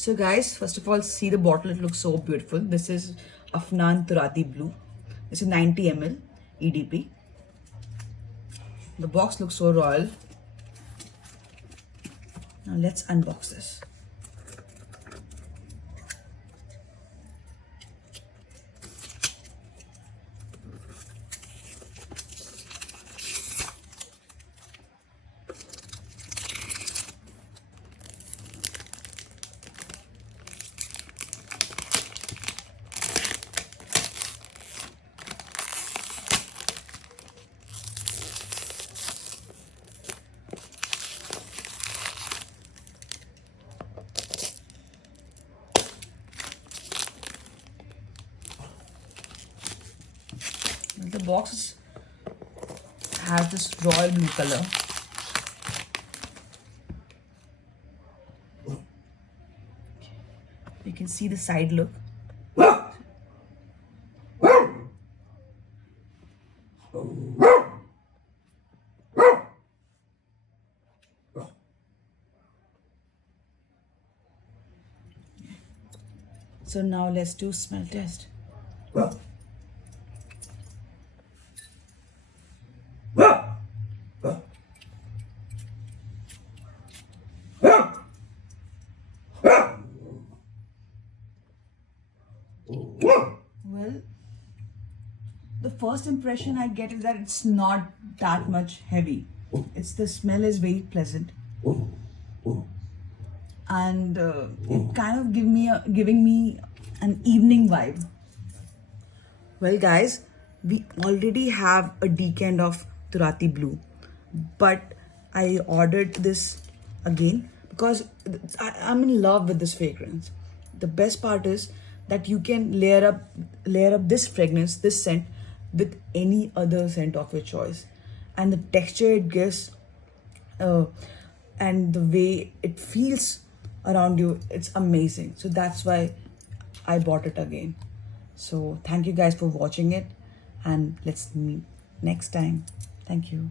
So guys, first of all, see the bottle. It looks so beautiful. This is Afnan Turati Blue. This is 90 ml EDP. The box looks so royal. Now let's unbox this. The box has this royal blue color. You can see the side look. So now let's do smell test. Well, the first impression I get is that it's not that much heavy. The smell is very pleasant, and it kind of giving me an evening vibe. Well, guys, we already have a decant of Turati Blue, but I ordered this again because I'm in love with this fragrance. The best part is that you can layer up this fragrance, this scent, with any other scent of your choice, and the texture it gives, and the way it feels around you, it's amazing. So that's why I bought it again. So thank you guys for watching it, and let's meet next time. Thank you.